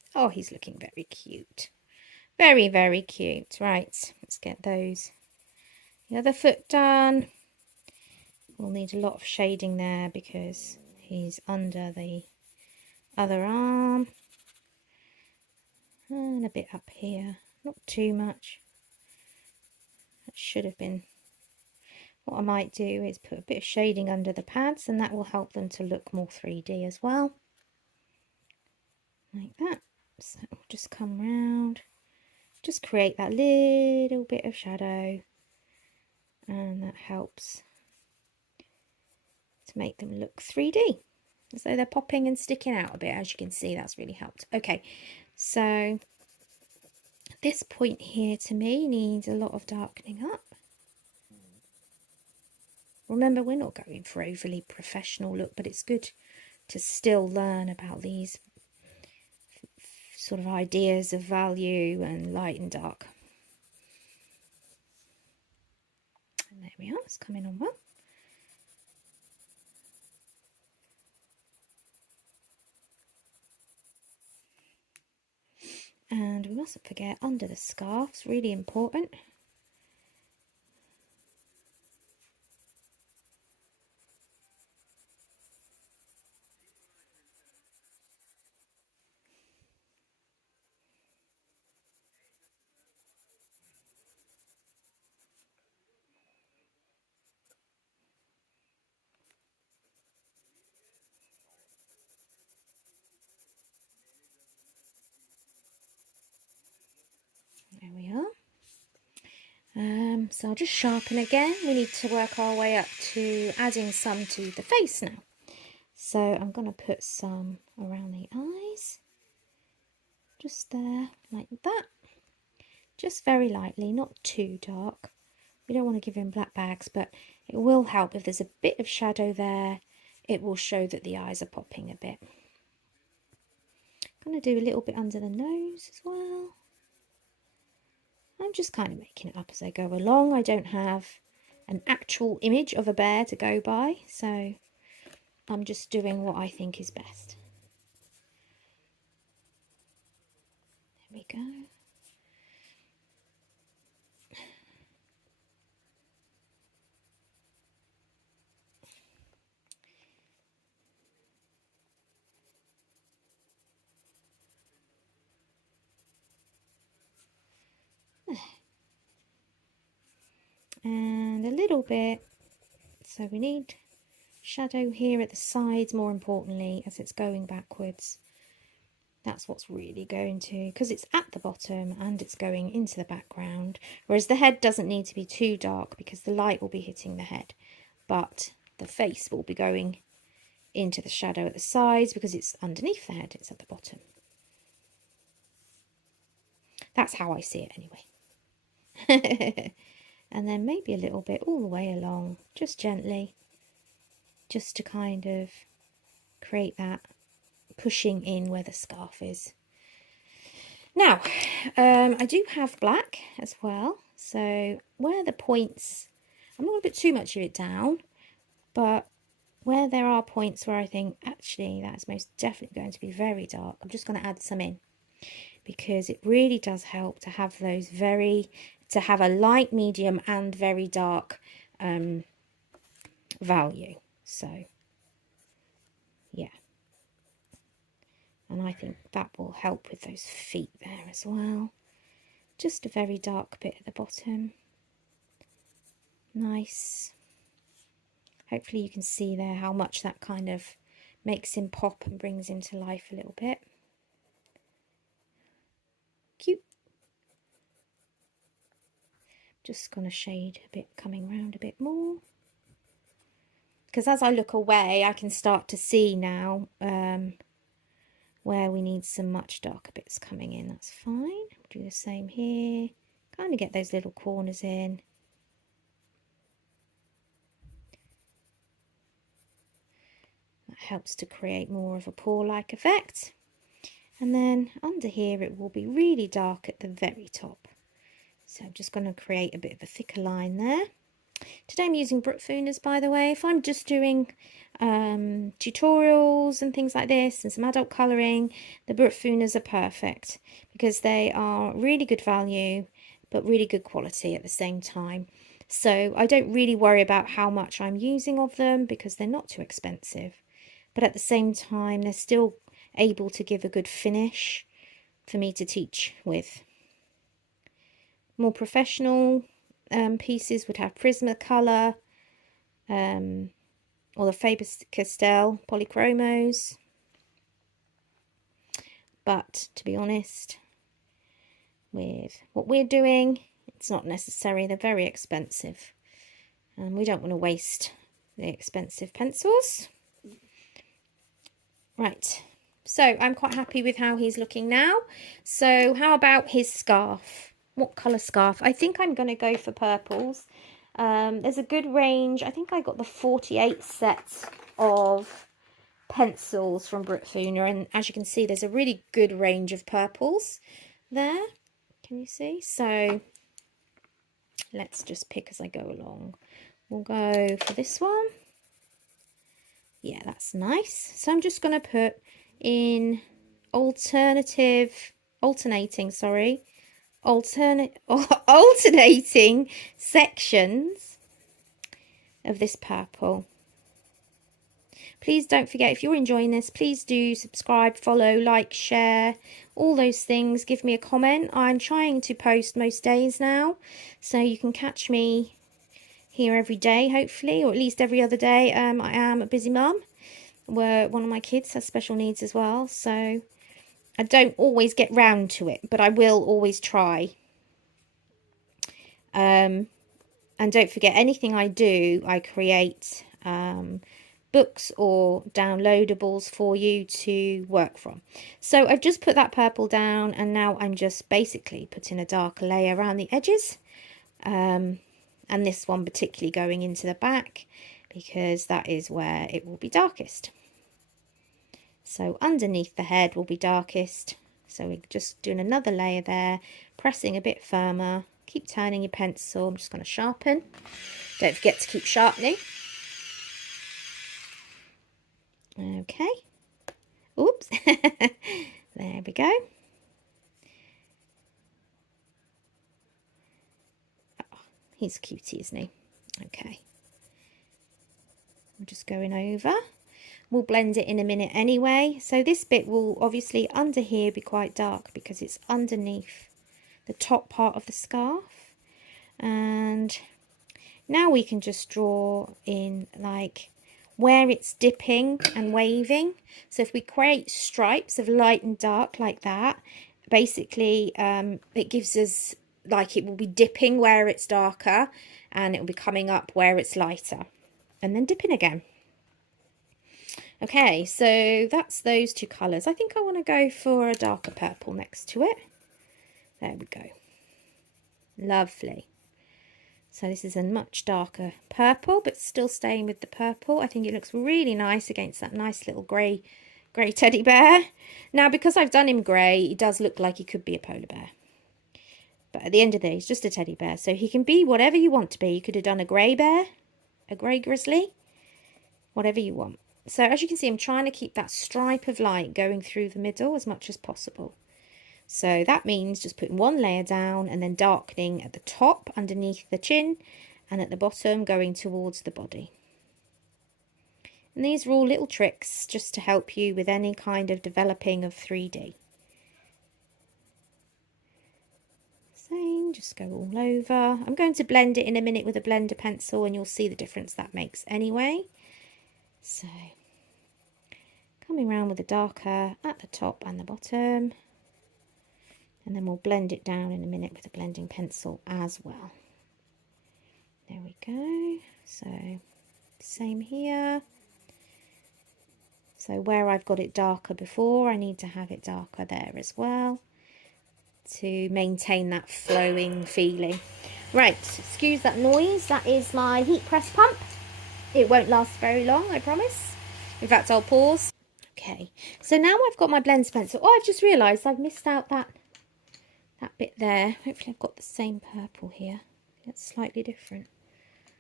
Oh, he's looking very cute. Very, very cute. Right, let's get the other foot done. We'll need a lot of shading there because he's under the other arm. And a bit up here. Not too much. That should have been. What I might do is put a bit of shading under the pads, and that will help them to look more 3D as well. Like that. So we'll just come round. Just create that little bit of shadow, and that helps to make them look 3D, as though they're popping and sticking out a bit. As you can see, that's really helped. Okay, so this point here to me needs a lot of darkening up. Remember, we're not going for overly professional look, but it's good to still learn about these sort of ideas of value and light and dark. And there we are, it's coming on well. And we mustn't forget under the scarf's really important. There we are. So I'll just sharpen again. We need to work our way up to adding some to the face now. So I'm going to put some around the eyes. Just there, like that. Just very lightly, not too dark. We don't want to give him black bags, but it will help if there's a bit of shadow there. It will show that the eyes are popping a bit. I'm going to do a little bit under the nose as well. I'm just kind of making it up as I go along. I don't have an actual image of a bear to go by, so I'm just doing what I think is best. There we go. And a little bit, so we need shadow here at the sides more importantly as it's going backwards. That's what's really going to, because it's at the bottom and it's going into the background, whereas the head doesn't need to be too dark because the light will be hitting the head, but the face will be going into the shadow at the sides because it's underneath the head, it's at the bottom. That's how I see it anyway. And then maybe a little bit all the way along, just gently, just to kind of create that pushing in where the scarf is. Now, I do have black as well, so where the points, I'm not going to put too much of it down, but where there are points where I think actually that's most definitely going to be very dark, I'm just going to add some in, because it really does help to have those to have a light, medium and very dark value. So yeah, and I think that will help with those feet there as well. Just a very dark bit at the bottom. Nice. Hopefully you can see there how much that kind of makes him pop and brings him to life a little bit. Cute. Just going to shade a bit, coming round a bit more. Because as I look away, I can start to see now where we need some much darker bits coming in. That's fine. Do the same here. Kind of get those little corners in. That helps to create more of a paw-like effect. And then under here it will be really dark at the very top. So I'm just going to create a bit of a thicker line there. Today I'm using Brookfuners, by the way. If I'm just doing tutorials and things like this and some adult colouring, the Brookfuners are perfect because they are really good value but really good quality at the same time. So I don't really worry about how much I'm using of them because they're not too expensive, but at the same time they're still able to give a good finish for me to teach with. More professional pieces would have Prismacolor or the Faber-Castell polychromos, but to be honest, with what we're doing, it's not necessary. They're very expensive and we don't want to waste the expensive pencils. Right, so I'm quite happy with how he's looking now. So how about his scarf? What colour scarf? I think I'm going to go for purples. There's a good range. I think I got the 48 sets of pencils from Brookfuner, and as you can see there's a really good range of purples there. Can you see? So let's just pick as I go along. We'll go for this one. Yeah, that's nice. So I'm just going to put in alternating sections of this purple. Please don't forget, if you're enjoying this, please do subscribe, follow, like, share, all those things. Give me a comment. I'm trying to post most days now, so you can catch me here every day, hopefully, or at least every other day. I am a busy mum, where one of my kids has special needs as well, so I don't always get round to it, but I will always try. And don't forget, anything I do, I create books or downloadables for you to work from. So I've just put that purple down, and now I'm just basically putting a darker layer around the edges, and this one particularly going into the back because that is where it will be darkest. So underneath the head will be darkest, so we're just doing another layer there, pressing a bit firmer. Keep turning your pencil. I'm just going to sharpen. Don't forget to keep sharpening. Okay. Oops. There we go. Oh, he's a cutie, isn't he? Okay. I'm just going over. We'll blend it in a minute anyway. So this bit will obviously under here be quite dark because it's underneath the top part of the scarf. And now we can just draw in like where it's dipping and waving. So if we create stripes of light and dark like that, basically it gives us like it will be dipping where it's darker and it will be coming up where it's lighter and then dipping again. Okay, so that's those two colours. I think I want to go for a darker purple next to it. There we go. Lovely. So this is a much darker purple, but still staying with the purple. I think it looks really nice against that nice little grey teddy bear. Now, because I've done him grey, he does look like he could be a polar bear. But at the end of the day, he's just a teddy bear. So he can be whatever you want to be. You could have done a grey bear, a grey grizzly, whatever you want. So as you can see, I'm trying to keep that stripe of light going through the middle as much as possible. So that means just putting one layer down and then darkening at the top underneath the chin and at the bottom going towards the body. And these are all little tricks just to help you with any kind of developing of 3D. Same, just go all over. I'm going to blend it in a minute with a blender pencil and you'll see the difference that makes anyway. So coming around with the darker at the top and the bottom. And then we'll blend it down in a minute with a blending pencil as well. There we go. So same here. So where I've got it darker before, I need to have it darker there as well to maintain that flowing feeling. Right, excuse that noise. That is my heat press pump. It won't last very long, I promise. In fact, I'll pause. Okay, so now I've got my blend pencil. Oh, I've just realised I've missed out that bit there. Hopefully I've got the same purple here. It's slightly different.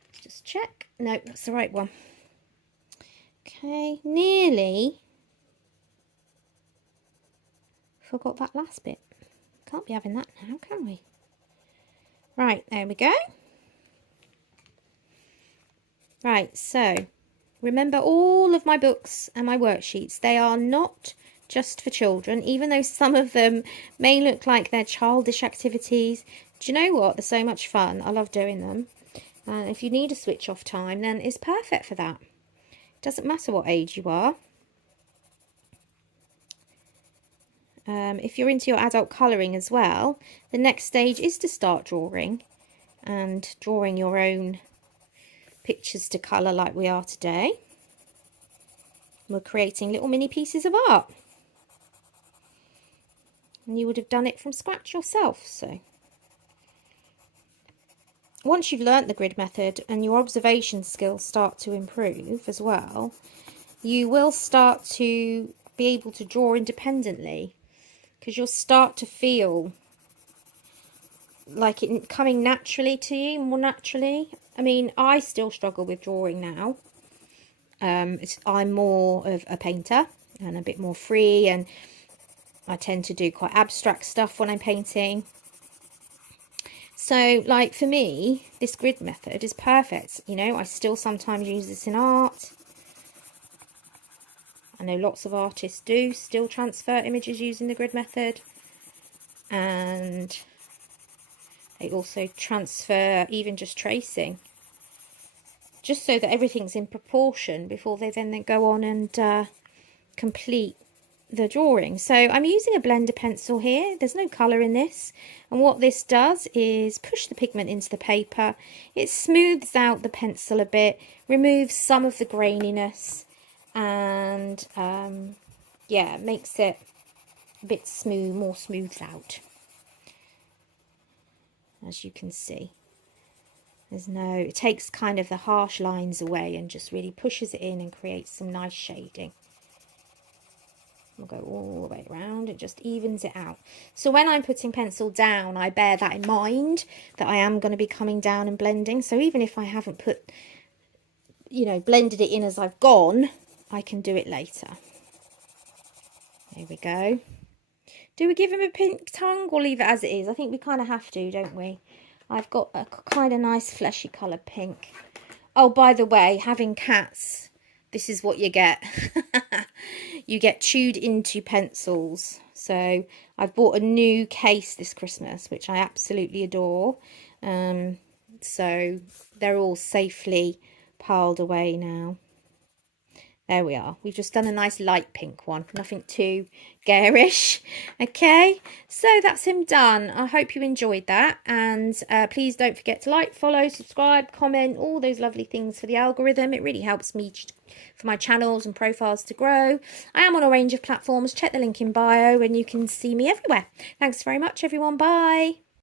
Just check. No, that's the right one. Okay, nearly forgot that last bit. Can't be having that now, can we? Right, there we go. Right, so remember all of my books and my worksheets, they are not just for children, even though some of them may look like they're childish activities. Do you know what? They're so much fun. I love doing them. If you need a switch off time, then it's perfect for that. It doesn't matter what age you are. If you're into your adult colouring as well, the next stage is to start drawing and drawing your own pictures to colour like we are today. We're creating little mini pieces of art. And you would have done it from scratch yourself. So once you've learnt the grid method and your observation skills start to improve as well, you will start to be able to draw independently, because you'll start to feel like it coming naturally to you, more naturally. I mean, I still struggle with drawing now. I'm more of a painter and a bit more free, and I tend to do quite abstract stuff when I'm painting. So, like, for me, this grid method is perfect. You know, I still sometimes use this in art. I know lots of artists do still transfer images using the grid method. And they also transfer even just tracing, just so that everything's in proportion before they then go on and complete the drawing. So I'm using a blender pencil here. There's no colour in this, and what this does is push the pigment into the paper. It smooths out the pencil a bit, removes some of the graininess, and yeah, makes it a bit smooth, more smoothed out. As you can see, it takes kind of the harsh lines away and just really pushes it in and creates some nice shading. We'll go all the way around. It just evens it out. So when I'm putting pencil down, I bear that in mind, that I am going to be coming down and blending. So even if I haven't put, blended it in as I've gone, I can do it later. There we go. Do we give him a pink tongue or leave it as it is? I think we kind of have to, don't we? I've got a kind of nice fleshy coloured pink. Oh, by the way, having cats, this is what you get. You get chewed into pencils. So I've bought a new case this Christmas, which I absolutely adore. So they're all safely piled away now. There we are. We've just done a nice light pink one. Nothing too garish. Okay, so that's him done. I hope you enjoyed that. And please don't forget to like, follow, subscribe, comment, all those lovely things for the algorithm. It really helps me for my channels and profiles to grow. I am on a range of platforms. Check the link in bio and you can see me everywhere. Thanks very much, everyone. Bye.